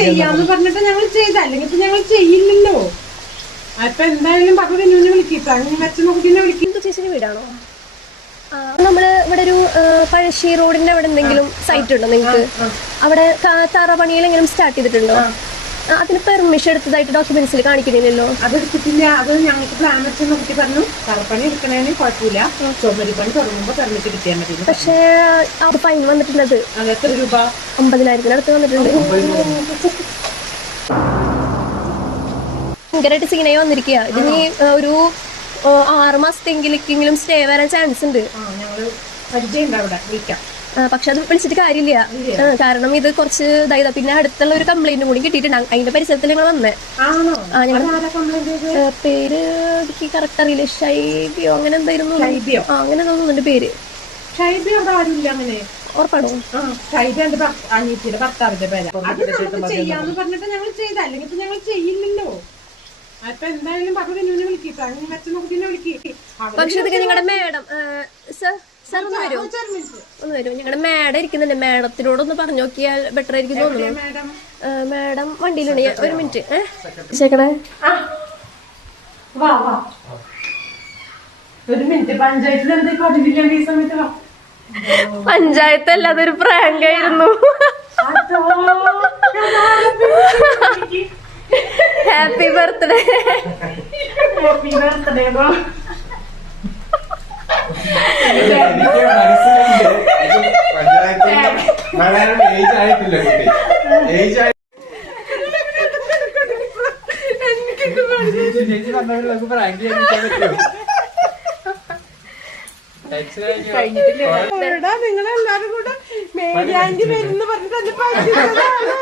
ചെയ്യാന്ന് പറഞ്ഞിട്ട് ഞങ്ങൾ ചെയ്ത, അല്ലെങ്കിൽ ഞങ്ങൾ ചെയ്യില്ലല്ലോ. അപ്പൊ എന്തായാലും പപ്പ പിന്നെ വിളിക്കിട്ടോ, അങ്ങനെ വെച്ച് നോക്കി വിളിക്കും. ചേച്ചിന്റെ വീടാണോ? നമ്മള് ഇവിടെ ഒരു പഴശ്ശി റോഡിന്റെ അവിടെ എന്തെങ്കിലും സൈറ്റ് ഉണ്ടോ നിങ്ങൾക്ക്? അവിടെ തറപണിയിലെങ്കിലും സ്റ്റാർട്ട് ചെയ്തിട്ടുണ്ടോ? അതിന് പെർമിഷൻ എടുത്തതായിട്ട് ഡോക്യുമെന്റ്സിൽ കാണിക്കുന്നില്ലല്ലോ. അതെടുത്തിട്ടില്ല. അത് ഞങ്ങൾക്ക് പ്ലാൻ വെച്ച് നോക്കി പറഞ്ഞു, തറപ്പണി എടുക്കണേന് കുഴപ്പമില്ല, ചുമരിപ്പണി തുടങ്ങുമ്പോ പെർമിറ്റ് കിട്ടിയാൽ മതി. പക്ഷേ അത് ഫൈൻ വന്നിട്ടുള്ളത് അതെത്ര രൂപ? 50,000 അടുത്ത് വന്നിട്ടുണ്ട്. ഭയങ്കരമായിട്ട് സീനായി വന്നിരിക്കുക. ഇതിന് ഒരു 6 മാസത്തെങ്കിലും സ്റ്റേ വരാൻ ചാൻസ് ഉണ്ട്. പക്ഷെ അത് വിളിച്ചിട്ട് കാര്യമില്ല. കാരണം ഇത് കുറച്ച് ഇതായത്. പിന്നെ അടുത്തുള്ള ഒരു കംപ്ലൈന്റ് കൂടി കിട്ടിയിട്ടുണ്ട്. അതിന്റെ പരിസരത്തിൽ ഞങ്ങൾ വന്നേ. പേര് എനിക്ക് കറക്റ്റ് അറിയില്ല. ഷൈബിയോ അങ്ങനെ എന്തായിരുന്നു, അങ്ങനെ തോന്നുന്നുണ്ട് പേര്. ഉറപ്പാണോ? ചെയ്യാന്ന് പറഞ്ഞിട്ട് ഞങ്ങൾ ചെയ്ത, അല്ലെങ്കിൽ ഞങ്ങൾ ചെയ്യില്ലല്ലോ. അപ്പൊ എന്തായാലും പപ്പ പിന്നെ വിളിക്കിട്ടോ, അങ്ങനെ വെച്ച് നോക്കി വിളിക്കും. പക്ഷെ ഇതൊക്കെ നിങ്ങളുടെ മാഡം സാർ ഒന്ന് വരും, ഞങ്ങളുടെ മാഡം ഇരിക്കുന്നുണ്ട്. മാഡത്തിനോടൊന്ന് പറഞ്ഞു നോക്കിയാൽ ബെറ്റർ ആയിരിക്കും തോന്നുന്നു. മാഡം വണ്ടിയിലുണ്ട്. ഒരു മിനിറ്റ് ചേക്കണേ. ഒരു മിനിറ്റ്. പഞ്ചായത്തിൽ എന്തൊക്കെ അതിരില്ല ഈ സമയത്ത്? പഞ്ചായത്തല്ല, അതൊരു പ്രാങ്ക് ആയിരുന്നു. Happy birthday. Happy birthday. നിങ്ങളെല്ലാരും കൂടെ മേലാൻഡി വരുന്ന പറഞ്ഞിട്ട് എന്നെ പറ്റിച്ചതാണ്.